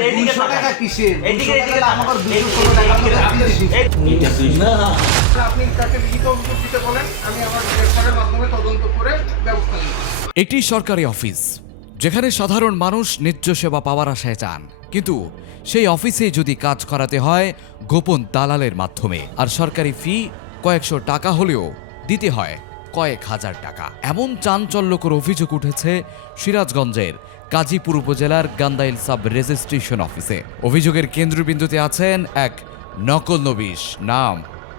200 টাকা কিসের? 200 টাকা আমাকে 216 টাকার মধ্যে না আপনি তাকে লিখিত অভিযোগ দিতে বলেন, আমি আমার গ্রেফতারের মাধ্যমে তদন্ত করে ব্যবস্থা নিব। এটি সরকারি অফিস যেখানে সাধারণ মানুষ ন্যায্য সেবা পাওয়ার আশায় চান, কিন্তু সেই অফিসে যদি কাজ করাতে হয় গোপন দালালের মাধ্যমে, আর সরকারি ফি কয়েকশো টাকা হলেও দিতে হয় কয়েক হাজার টাকা। এমন চাঞ্চল্যকর অভিযোগ উঠেছে সিরাজগঞ্জের কাজীপুর উপজেলার গান্দাইল সাব রেজিস্ট্রেশন অফিসে। অভিযোগের কেন্দ্রবিন্দুতে আছেন এক নকল নবিশ নাম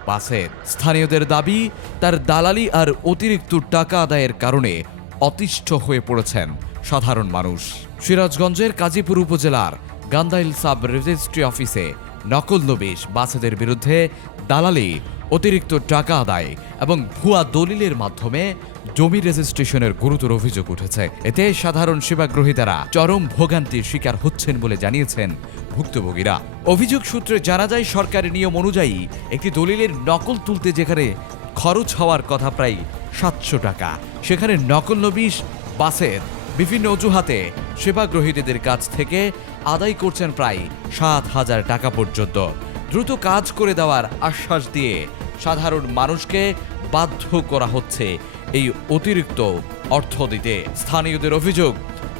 বাসেদ। স্থানীয়দের দাবি, তার দালালি আর অতিরিক্ত টাকা আদায়ের কারণে অতিষ্ঠ হয়ে পড়েছেন সাধারণ মানুষ। সিরাজগঞ্জের কাজীপুর উপজেলার গান্দাইল সাব রেজিস্ট্রি অফিসে নকল নবিশ বাসেদের বিরুদ্ধে দালালি, অতিরিক্ত টাকা আদায় এবং ভুয়া দলিলের মাধ্যমে জমি রেজিস্ট্রেশনের গুরুতর অভিযোগ উঠেছে। এতে সাধারণ সেবাগ্রহীতারা চরম ভোগান্তির শিকার হচ্ছেন বলে জানিয়েছেন ভুক্তভোগীরা। অভিযোগ সূত্রে জানা যায়, সরকারি নিয়ম অনুযায়ী একটি দলিলের নকল তুলতে যেখানে খরচ হওয়ার কথা প্রায় 700 টাকা, সেখানে নকল নবিশ বাসেদ বিভিন্ন অজুহাতে সেবাগ্রহীদের কাছ থেকে আদায় করছেন প্রায় 7,000 টাকা পর্যন্ত। দ্রুত কাজ করে দেওয়ার আশ্বাস দিয়ে সাধারণ মানুষকে বাধ্য করা হচ্ছে এই অতিরিক্ত অর্থ দিতে। স্থানীয়দের অভিযোগ,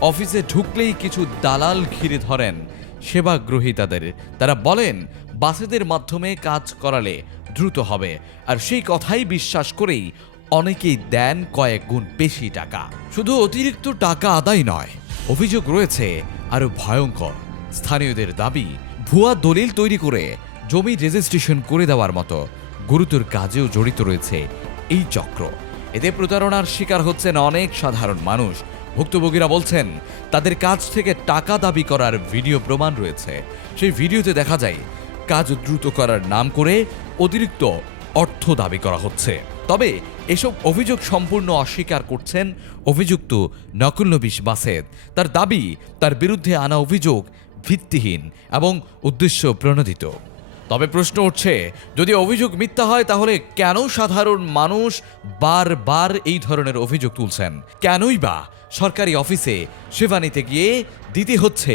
অফিসে ঢুকলেই কিছু দালাল ঘিরে ধরেন সেবাগ্রহীতাদের। তারা বলেন বাসেদের মাধ্যমে কাজ করালে দ্রুত হবে, আর সেই কথাই বিশ্বাস করেই অনেকেই দেন কয়েক গুণ বেশি টাকা। শুধু অতিরিক্ত টাকা আদায় নয়, অভিযোগ রয়েছে আরো ভয়ঙ্কর। স্থানীয়দের দাবি, ভুয়া দলিল তৈরি করে জমি রেজিস্ট্রেশন করে দেওয়ার মতো গুরুতর কাজেও জড়িত রয়েছে এই চক্র। এতে প্রতারণার শিকার হচ্ছেন অনেক সাধারণ মানুষ। ভুক্তভোগীরা বলছেন তাদের কাছ থেকে টাকা দাবি করার ভিডিও প্রমাণ রয়েছে। সেই ভিডিওতে দেখা যায় কাজ দ্রুত করার নাম করে অতিরিক্ত অর্থ দাবি করা হচ্ছে। তবে এসব অভিযোগ সম্পূর্ণ অস্বীকার করছেন অভিযুক্ত নকল নবিশ বাসেদ। তার দাবি, তার বিরুদ্ধে আনা অভিযোগ ভিত্তিহীন এবং উদ্দেশ্য প্রণোদিত। তবে প্রশ্ন উঠছে, যদি অভিযোগ মিথ্যা হয় তাহলে কেন সাধারণ মানুষ বারবার এই ধরনের অভিযোগ তুলছেন? কেনই বা সরকারি অফিসে সেবা নিতে গিয়ে দিতে হচ্ছে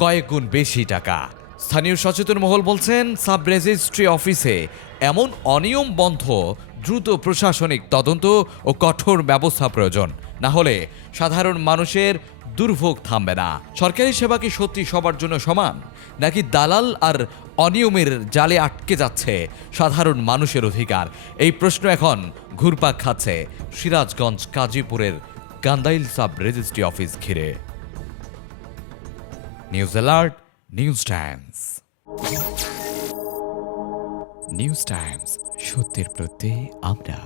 কয়েক গুণ বেশি টাকা? স্থানীয় সচেতন মহল বলছেন, সাব রেজিস্ট্রি অফিসে এমন অনিয়ম বন্ধ, দ্রুত প্রশাসনিক তদন্ত ও কঠোর ব্যবস্থা প্রয়োজন। না হলে সাধারণ মানুষের দুর্ভোগ থামবে না। সরকারি সেবা কি সত্যি সবার জন্য সমান, নাকি দালাল আর অনিয়মের জালে আটকে যাচ্ছে সাধারণ মানুষের অধিকার? এই প্রশ্ন এখন ঘুরপাক খাচ্ছে সিরাজগঞ্জ কাজীপুরের গান্দাইল সাব রেজিস্ট্রি অফিস ঘিরে। News alert, news Times. News Times, সত্যের প্রত্যয়ে আমরা।